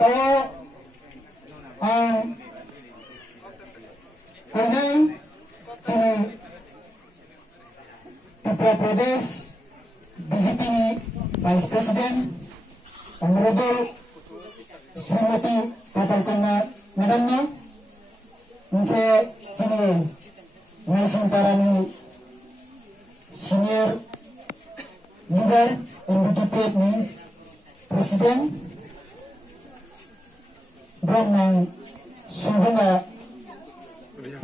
तो Kanai Chini Uttar Pradesh BJP Vice President Honorable Srimati Patalkana Madam उनके चीनी nation पारानी senior leader NDP ni Presiden Bronang Sungunga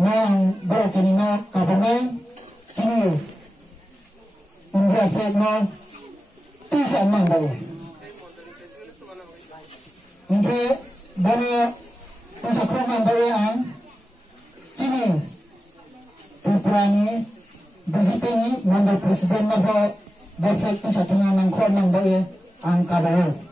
Nang Borokinina Kabamai Chini India Fed no Pisa Mangale Inke Bano Tusakro Mangale ang Chini Puprani BJP ni Mandal Presiden Mavo Bofek Tusatunya Nangkor Mangale ang Kabao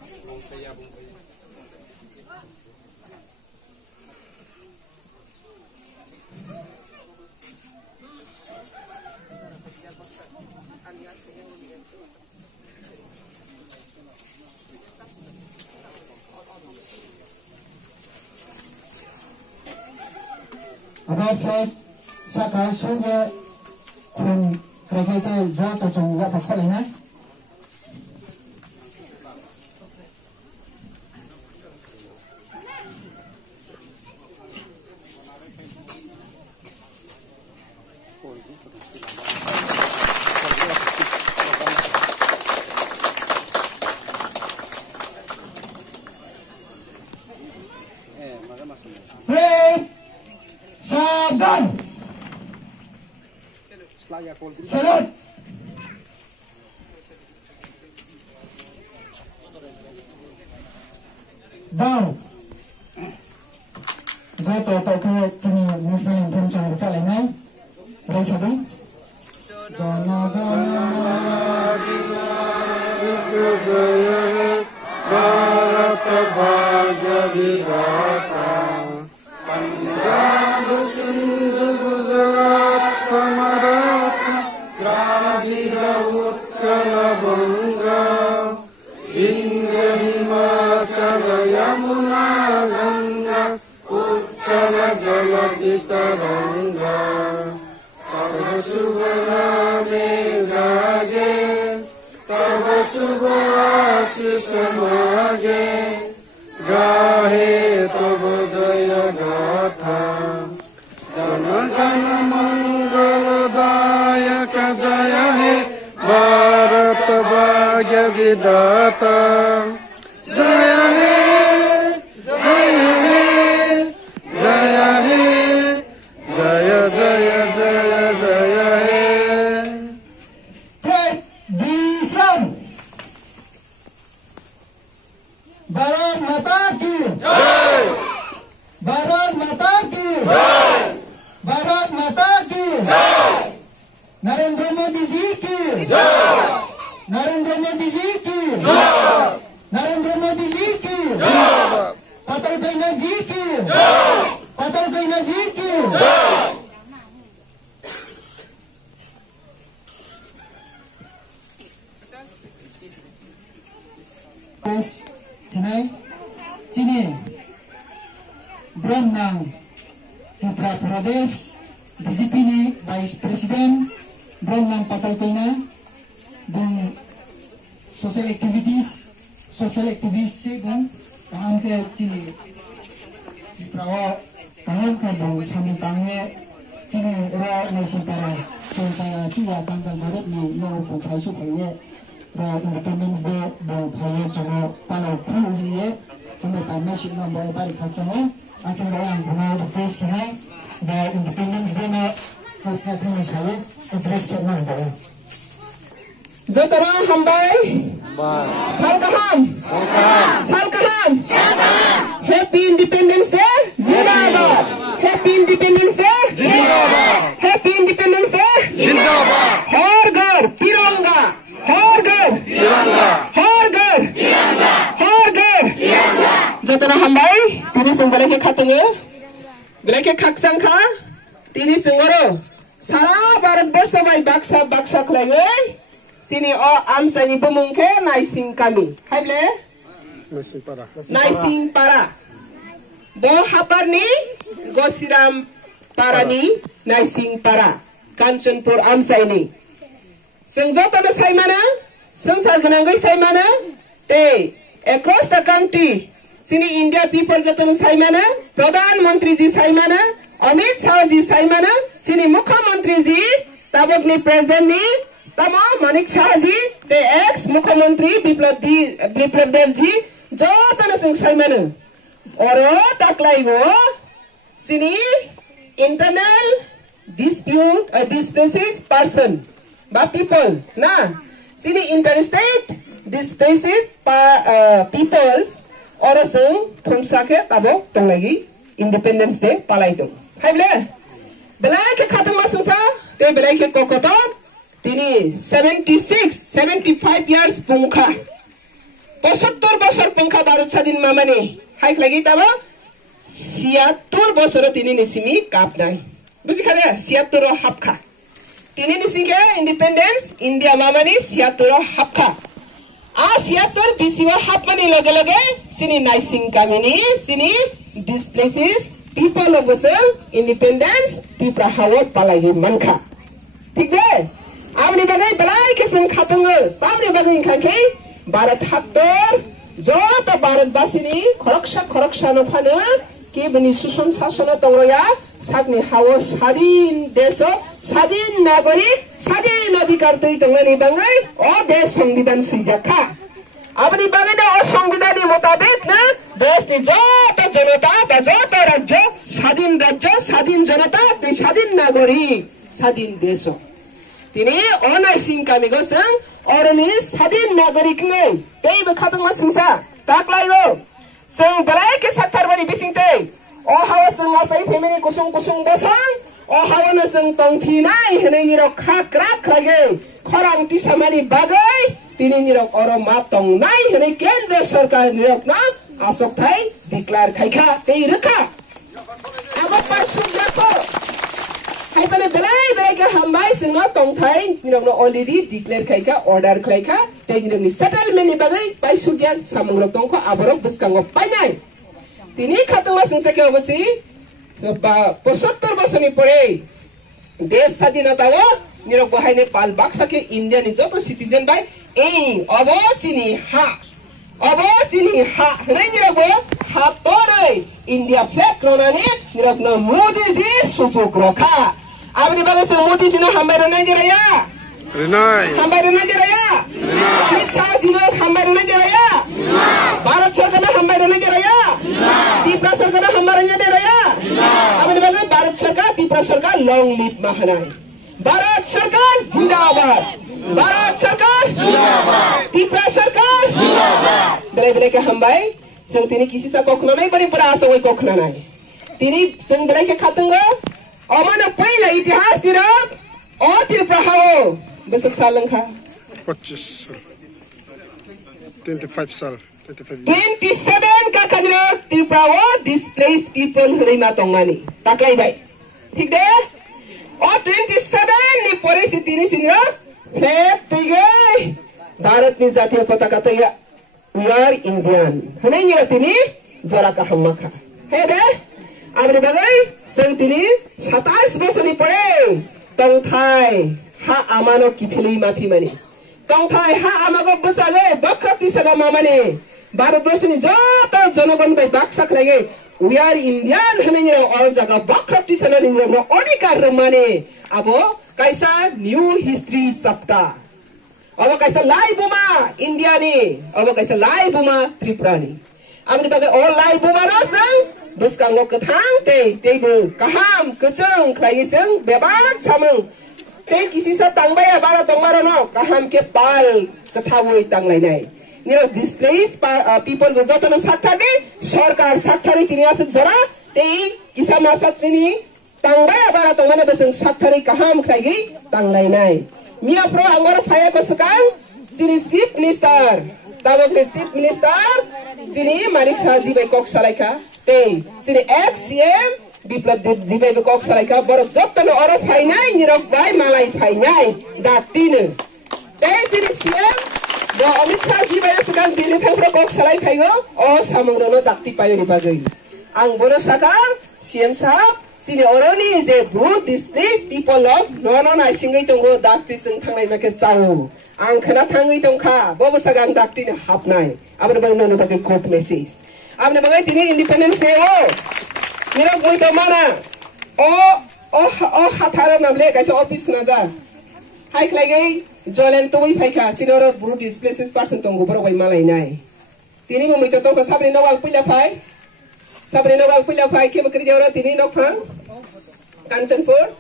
Abang flag sakal suya kun kereta jauh tu cuma apa kau ingat? Salud. Down. Jatuh atau ke sini nasional yang belum jangan bersalah ini. Berapa sahaja? Jangan Bharat Bhagya Vidhata Punjab Sindhu Gujarat Maratha Dravida Utkala Banga Indra Himasala Yamuna Ganga Utsala Jaladita Ranga Tava Subhana Megage Tava Subhasi Samage Gahe Tava Jaya Gatha Jana Jana Mangala Dayaka Jaya He Bharat Bhagya Vidhata Jaya He Jaya He Jaya He Jaya Jaya Jaya Jaya He Great Islam Bharat Mata Ki Jai Bharat Mata Ki Jai Bharat Mata Ki Jai Narendra Modi Ji ki Jai Narendra Modi Ji ki Jai Narendra Modi Ji ki Jai Patal Kaina Ji ki Jai Patal Kaina Ji ki Jai Yes, tonight, Chini, Bronang, Uttar Pradesh, BJP ni Vice President, Bronang Patalkana, dan social activities dan hampir Chini, Prawa, tahun kedua samantangnya Chini raw nasi para, saya tidak tanggal Maret ni no putrai supaya. Independence Day bahaya cuma palau puluh dia cuma karena sudah boleh balik ke sana akan orang kenal the face kini the Independence Day na kita ni saya address ke mana Jatara hambai salkaham Happy Independence Day Zindabad Happy Independence Day Zindabad Happy Independence Day Zindabad Har ghar Tiranga Har ghar Jatana hambai tini sungbalai ke khatunge bilai ke khaksang kha tini sungoro sara Bharat Barsha mai baksa khlai sini o amsani bumung ke nai sing kami haible Naising para. Bo haparni Gosiram parani Naising para. Kanchanpur Amsaini. Sengzotana Saimana, Sangsar Ganangai Saimana, they across the country. Sini India people Jatan Saimana, Pradhan Mantri ji Saimana, Amit Shah ji Saimana, Sini Mukha Mantri ji, Tabakni President ni, Tama Manik Shah ji, the ex Mukha Mantri, Biplab Dev ji, Jotana Singh Saimana. Oro Taklaigo, Sini internal dispute, displaces person, by people, na. Sini interstate displaces peoples, or a sing, Tumsake, Tabo, Tonglagi, Independence Day, Palaitum. Hable, Belake Katamasasa, they Belake Kokoton, Tini 75 years Punka. Posotor Bosor Punka Baruchadin Mamani, Hike Lagitaba, Siatur Bosor Tini Nisimi, Kapnai. Busikada, Siaturo Hapka. Tini Nisinga, Independence, India Mamani, Siaturo Hapka. Siatur, Pisio Hapani Logaloge, Sini Naising Kamini, Sini displaces people of Bosel, Independence, Tipra Hawat Palagi Manka. Tigre, Amni Bagay Balai Kisan Katungal, Tamni Bagay Kake, Barat Haktor, Jota Barat Basini, Koroksha no Pana, Kibani Susun Sasona Toroya, Sagni Hawas, Sadin Deso, Sadin Nagori, Sadin Adikartu Tongani Bangai, or De Songidan Sijaka. Abani Bagada or Songidani Motabit, there's the Jota Janata, Bazota Rajo, Sadin Rajo, Sadin Janata, the Sadin Nagori, Sadin Deso. Tini, on I sing Kamigosan, or an is Sadin Nagori Kno, Dave Katama Sinsa, Taklayo, Sing Barake Satarvari Bisinte. O hawasan ngasay pemini kusung basang, o hawasan tong pinay, hinirok kakrak lagi, korang tisamani bagay, tininirok oro matong nay, hinay kendra sarkar nirok na, asok tay, declare kaika, teiraka. Abot parsuk dako. Hay pala belay ka hambay singa tong tay, nirok na already declare kaika, order kaika, tinirok ni settlement ni bagay, parsuk yan, samungrok tong ko, aborok buskang opanyay. Tini Katama Sinsake Obasi, Posotor Basoni Pore, Des Sadinatawa, Nirokohane Pal Baksake, Indian is also citizen by A. Obosini Ha. Obosini Ha. Renirabo, Hatore, India flag Ronani, Nirokno Modi Suzukroka. Abnibas Modi Zino Hamero Nigeria. Hamero Nigeria. Mitchazino Hamero Nigeria. Barat Sarkana Hamero Nigeria. Tipra Sarkana Hamara Nigeria. Abnibas Barat Sarkar, Tipra Sarkar, long live Mahanai. Barat Sarkar, Jindabad. Barat Sarkar, Jindabad. Tipra Sarkar, Jindabad. Bele ke Hambai, Sang Tini Kisi sa Kokna nahi, bari Praso way Kokna nahi. Tini Sang Bele ke Khatunga, Omana Paila Itihas Tirak, O Tirpra Hao. Besok salang ka? 25 साल 27 का खजरा Tripura displaced people हरिना तोंगानी ताकलाई भाई ठीक है और 27 ने परिस्थिति नि सिंगा फेप तिगे भारत नि जातीय पताका तया we are Indian हने नि रतिनी जरा का हममा खा है दे आबरे बगै संतिनी 27 वर्ष नि परे तंथाई हा आमानो की फिली माफी मनी तंथाई हा आमाको बसाले बखती सदा मामने भारतवर्षनी जता जनगण भाइ बाक्सक लागे we are Indian हमेनिर और जगह बखती सदा निरो अधिकार माने अब कैसा न्यू हिस्ट्री सप्ता अब कैसा लाइबुमा इंडिया नि अब कैसा लाइबुमा त्रिपुरा नि अब नि बगे all लाइबुमा रसं बसकांगो कथां तेबो कहम कचंग खलाइसं बेबाक सामं ते किसी सा तंगबाया बारा तंगमारो न कहम के पाल कथावै तंगलाइनाय निरो displaced people को जतन साथाबे सरकार साथारि तिनी आसे जरा तेई किसा मासाचनि तंगबाया बारा तंगमाने बसं साथारि कहम खलाइगि तंगलाइनाय मिया प्रो आंगर फाया कसकां सिनि चीफ मिनिस्टर ताबोकले चीफ मिनिस्टर सिनि मानिक साजी बाय कक सलाइका ते सिनि ex CM Biplab Jibai Bekok Salaika, Borok Joktan or Fainai, Nirok by Malay Fainai, that dinner. There is it here. Bo Amit Shah ji baya sekarang dili thangpro kok salai phaigo o samangro dakti payo ni bagai. Ang bono saka CM sahab sini oroni je broad displaced people of non singai tongo dakti sing thangnai ma ke chao. Ang khana thangai tongkha bo sagang dakti ne hapnai. Abra bang no bagai court message. Abne bagai tini independence day o. Nirok moi to mana o hathara namle kaise office na ja. Hai klaigai Jolen toi faika sinoro broad displaced person tongo bro wai malai nai. Tini mo moi to tongko sabre no wal pila phai. Sabre no wal pila phai ke bakri jawra tini no phang. Kanchanpur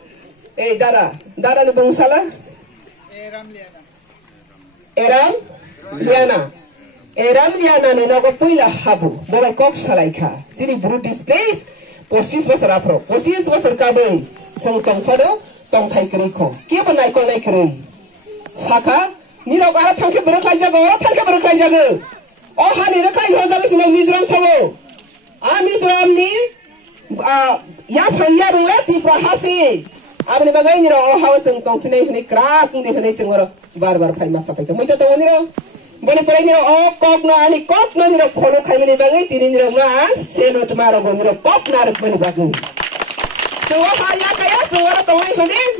dara no bangsala Eram Liana ne no pila habu bogai kok salai kha sini broad displaced 25 basar apro 25 basar ka bai sang tong phado tong thai kri kho ke banai ko nai kri Saka, ni lo gara thangke berkai jaga. Oh hani rakai ho jaga sini Mizoram sabo. Mizoram ni ya phangya rungla Tripura hasi. Abne bagai ni ro hawa sing tong phine krak ni phine sing ro bar phai masa phai. Moi to ni ro bone pore ni ro kok no ani kok no ni ro kholo khai ni bagai tini ni ro ma selot maro go ni ro kok na ro bone bagai. So ha ya kaya so ro tong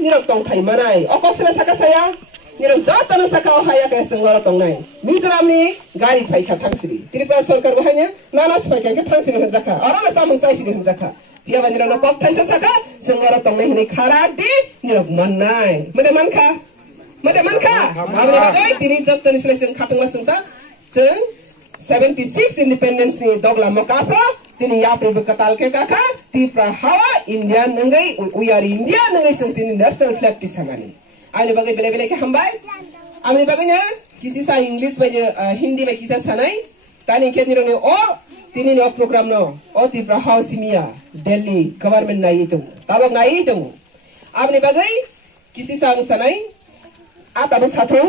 ni ro tong khai manai. O kok sela saka saya Niro jata no saka ohaya ke sengora tongnai. Mizoram ni gari phaika thangsiri. Tripura sarkar bahanya nanas phaika ke thangsiri hunjaka. Arana samung saisiri hunjaka. Pia banjira no kok thaisa saka sengora tongnai ni khara di niro mannai. Made manka. Amne bagai tini jata ni selection khatung masangsa. Seng 76 independence ni dogla mokapra sini ya pribu katal ke kaka Tripura hawa India nangai we are India nangai sentini national flag di samani. आने बगे बेले के हम bye आने बगे ना किसी सा इंग्लिश में हिंदी में किसी सा नहीं तानी क्या निरोने ओ तीनी नो प्रोग्राम नो ओ Tripura हाउस मिया दिल्ली गवर्नमेंट नहीं तो तब नहीं तो आने बगे किसी सा नहीं आता बस साथों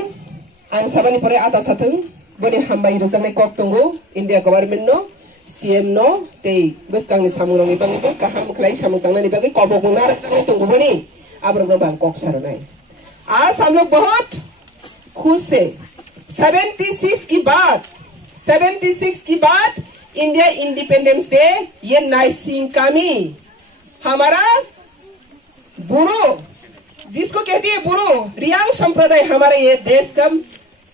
आने सबने परे आता साथों बने हम बाय रजने कॉक तंगो इंडिया गवर्नमेंट नो CM नो ते बस कांगने सामुरों में बगे तो कहाँ मुखलाई सामुतांगना ने बगे कॉबो गुनार रजने तंगो बने अब रुको बांग कॉक सारो नहीं आज हम लोग बहुत खुश है 76 की बात इंडिया इंडिपेंडेंस डे ये नाइसिंग कामी हमारा बुरो जिसको कहती है बुरो रियांग संप्रदाय हमारे ये देश का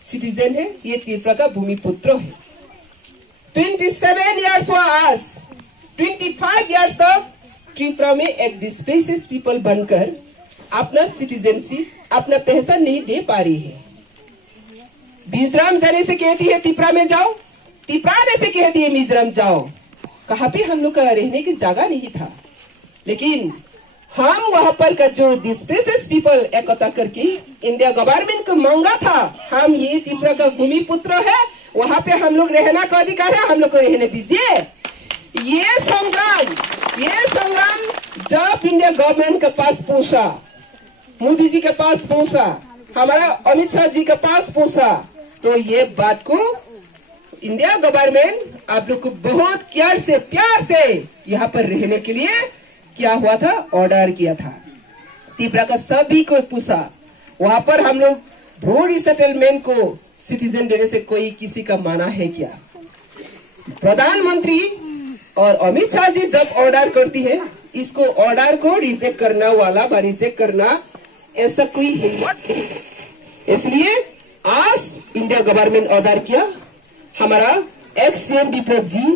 सिटीजन है ये त्रिपुरा का भूमिपुत्र है 27 इयर्स हुआ आज 25 इयर्स तक त्रिपुरा में एक डिस्प्लेस्ड पीपल बनकर अपना सिटीजनशिप अपना पहचान नहीं दे पा रही है मिजोरम जाने से कहती है त्रिपुरा में जाओ त्रिपुरा आने से कहती है मिजोरम जाओ कहाँ पे हम लोग का रहने की जगह नहीं था लेकिन हम वहां पर का जो डिस्प्लेस्ड पीपल एकता करके इंडिया गवर्नमेंट को मांगा था हम ये त्रिपुरा का भूमिपुत्र है वहां पे हम लोग रहना का अधिकार है हम लोग को रहने दीजिए ये संग्राम जब इंडिया गवर्नमेंट के पास पहुंचा मोदी जी के पास पहुंचा हमारा अमित शाह जी के पास पहुंचा तो ये बात को इंडिया गवर्नमेंट आप लोग को बहुत प्यार से यहाँ पर रहने के लिए क्या हुआ था ऑर्डर किया था त्रिपुरा का सभी को पूछा वहां पर हम लोग ब्रॉड सेटलमेंट को सिटीजन देने से कोई किसी का माना है क्या प्रधानमंत्री और अमित शाह जी जब ऑर्डर करती है इसको ऑर्डर को रिजेक्ट करना वाला रिजेक्ट करना ऐसा कोई हिम्मत नहीं इसलिए आज इंडिया गवर्नमेंट ऑर्डर किया हमारा एक्स सीएम विप्लव जी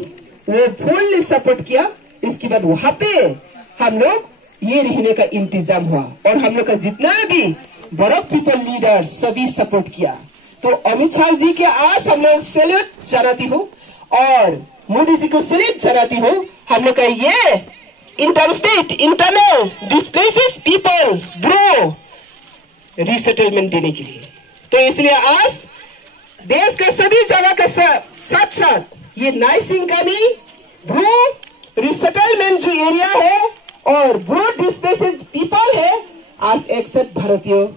वो फुल्ली सपोर्ट किया इसके बाद वहां पे हम लोग ये रहने का इंतजाम हुआ और हम लोग का जितना भी बड़ा पीपल लीडर सभी सपोर्ट किया तो अमित शाह जी के आज हम लोग सैल्यूट जनाती हूँ और मोदी जी को सैल्यूट जनाती हूँ हम लोग का ये internal displaced people bro resettlement देने के लिए तो इसलिए आज देश का सभी जगह का साथ ये नाइसिंग कामी ब्रो रीसेटलमेंट जो एरिया है और ब्रो डिस्प्लेस्ड पीपल है आज एक साथ भारतीय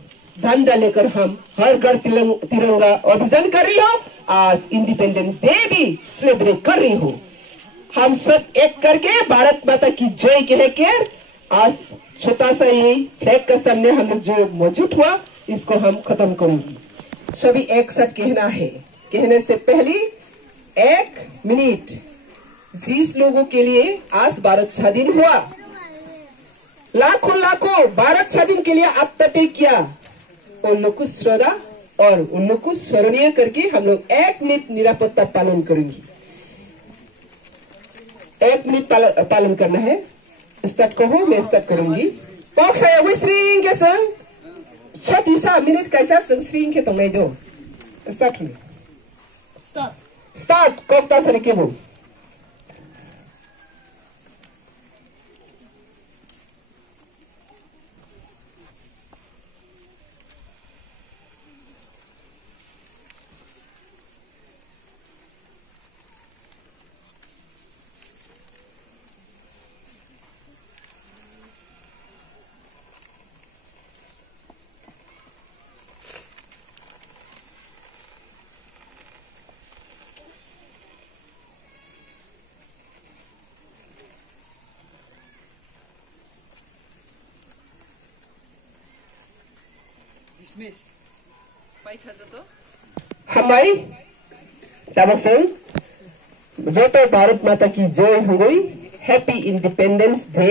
झंडा लेकर हम हर घर तिरंगा अभियान कर रही हो आज इंडिपेंडेंस डे भी सेलिब्रेट कर रही हो हम सब एक करके भारत माता की जय कह के आज छोटा सा ये फ्लैग का सामने हम जो मौजूद हुआ इसको हम खत्म करेंगे सभी एक साथ कहना है। कहने से पहले 1 मिनट। जिस लोगों के लिए आज भारत स्वाधीन हुआ, लाखों भारत स्वाधीन के लिए आत्मत्याग किया, उन लोग को श्रद्धा और उन लोग को स्मरणीय करके हम लोग 1 मिनट निरापत्ता पालन करेंगे। 1 मिनट पालन करना है। स्टार्ट करो, मैं स्टार्ट करूंगी। कौन सा है वो स्ट्रिंग के संग 6 मिनट कैसा संग स्ट्रिंग के तो मैं दो स्टार्ट हो स्टार्ट कोकता से लेके वो हमारी तबसंग जो तो भारत माता की जय हो गई। हैप्पी इंडिपेंडेंस डे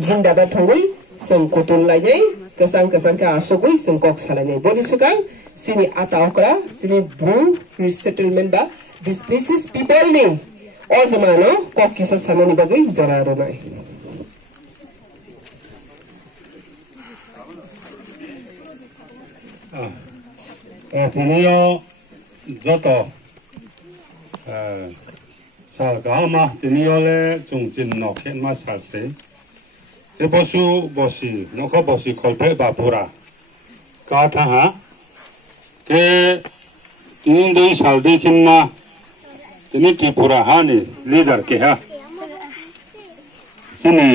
जिंदाबाद हो गई। संग कुटुन लाइने कसंग का आशो गई संग कॉक्स लाइने बोली सुकांग सिनी आता ओकरा सिनी ब्रू रिसेटलमेंट बा डिस्प्लेसेस पीपल ने और जमानो कॉक किसा सामानी बगई जरा रोनाई। Tinio joto salgama tinio le jungjin no khen ma sase e bosi noko bosi kolpe bapura ka tha ha ke tin dei sal de kinna tini tripura ha ni leader ke ha sini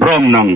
bromnam